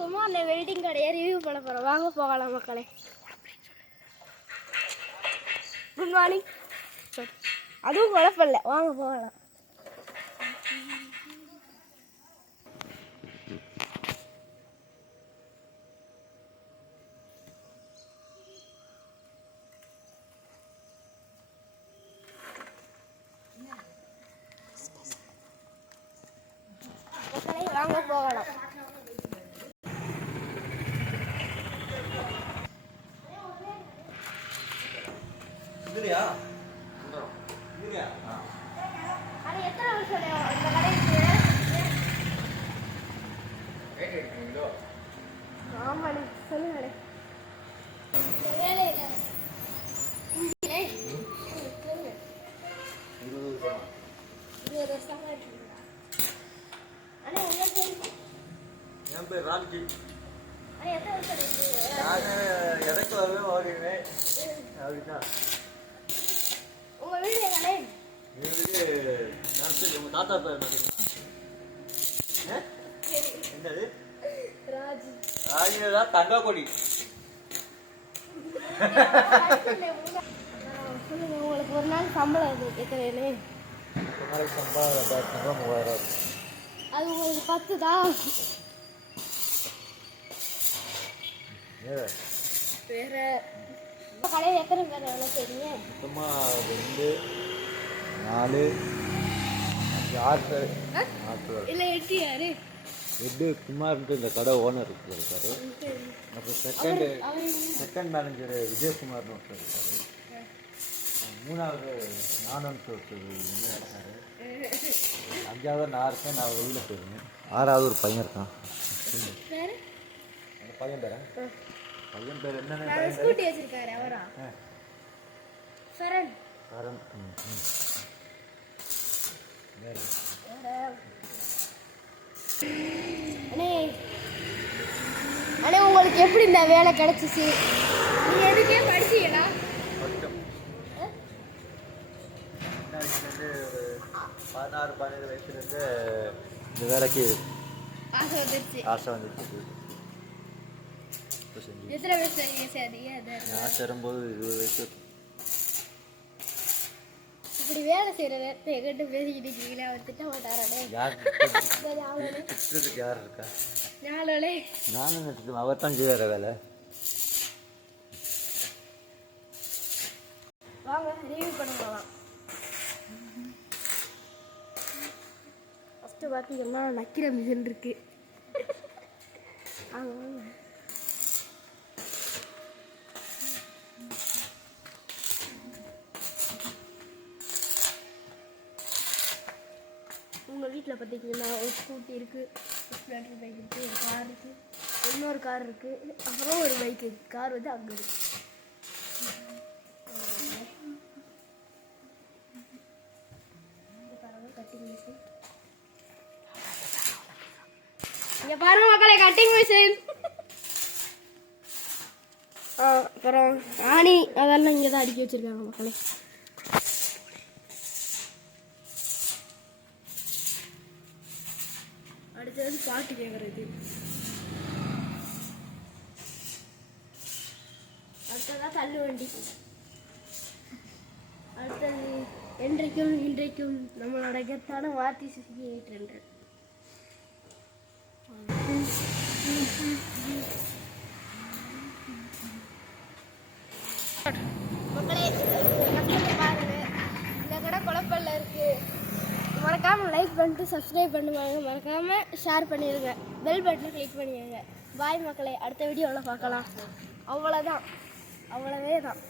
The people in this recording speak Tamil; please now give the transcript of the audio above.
குமார்ல வெல்டிங் கடையை ரிவ்யூ பண்ண போகிறோம். வாங்க போகலாம் மக்களே. Good morning. அதுவும் குழப்பமில்ல, வாங்க போகலாம். வாங்க போகலாம். எத்தனை வருஷம் இந்த கடைக்கு? ஆமா, சொல்லுங்க. என் பேர் ராம்ஜி. நான் இறக்கவே ஓடுவேன். அப்படின்னா உங்க வீடு எங்கடே? என் வீடு நர்சரி. உங்க தாத்தா பேர் என்னது? ராஜி. ராஜினா தங்கக்கொடி. சொல்லுங்க, உங்களுக்கு ஒரு நாள் சம்பளம் எத்தனை? ஒரு நாளைக்கு சம்பளம் 2000 3000. அது உங்களுக்கு 10 தான். வேற கடையில் எத்தனை பேர் வேலை செய்றீங்க? மொத்தமாக 2 4 5 6 பேர். 4 பேர் இல்லை 8 யாரு? 8 குமார்ன்ட்டு இந்த கடை ஓனர் இருக்காரு. அப்புறம் செகண்ட் மேனேஜர் விஜயகுமார்னு ஒருத்தர் இருக்காரு. 3வது நானுன்ட்டு ஒருத்தர் இருக்காரு. 5வது நான் இருக்கேன். நான் வெளியில் போயிருந்தேன். 6வது ஒரு பையன் இருக்கான். அந்த பையன் பேர் என்னென்ன? ஸ்கூட்டி வச்சிருக்காரு அவரா? சரண். சரண். அண்ணே, உங்களுக்கு எப்படி இந்த வேலை கிடைச்சிச்சு? நீங்க எதுக்கே படிச்சீங்களா? ஒரு 16 17 வயசுலேருந்து இந்த வேலைக்கு ஆசை வந்துச்சு. எத்தனை வயசு சரிங்க? நான் சேரும்போது 20 வயசு. இப்படி வேலை செய்யற எங்கிட்ட பேசிக்கிட்டு இருக்கீங்களா? அவர் திட்ட மாட்டாரே. யார் இருக்கா? நானும் அவர் தான் செய்யற வேலை. வாங்க ரிவ்யூ பண்ணலாம். ஃபஸ்ட்டு பார்த்தீங்கன்னா நக்கிற மிஷின் இருக்கு. உங்கள் வீட்டில் பார்த்தீங்கன்னா ஒரு ஸ்கூட்டி இருக்குது, ஒரு ஸ்ப்ளெண்டர் பைக் இருக்குது, ஒரு கார் இருக்குது, இன்னொரு கார் இருக்குது, அப்புறம் ஒரு பைக் இருக்குது. கார் வந்து அங்கே இருக்குது. கட்டிங் மிஷின் இங்கே பாருங்க மக்களே, கட்டிங் மிஷின். அப்புறம் ஆணி அதெல்லாம் இங்கே தான் அடுக்கி வச்சுருக்காங்க மக்களே. அடுத்தது பாட்டு கேட்குறது. அடுத்ததான் தள்ளு வண்டி. அடுத்தது என்றைக்கும் இன்றைக்கும் நம்மளோட கெத்தான மாருதி சுசுகி 800. மக்களே பாருங்க, இந்த கடை குழப்பல்ல இருக்கு. மறக்காமல் லைக் பண்ணிட்டு சப்ஸ்கிரைப் பண்ணுவாங்க. மறக்காமல் ஷேர் பண்ணிடுங்க. பெல் பட்டனை கிளிக் பண்ணிடுங்க. பாய் மக்களே, அடுத்த வீடியோவில் பார்க்கலாம். அவ்வளோதான், அவ்வளவே தான்.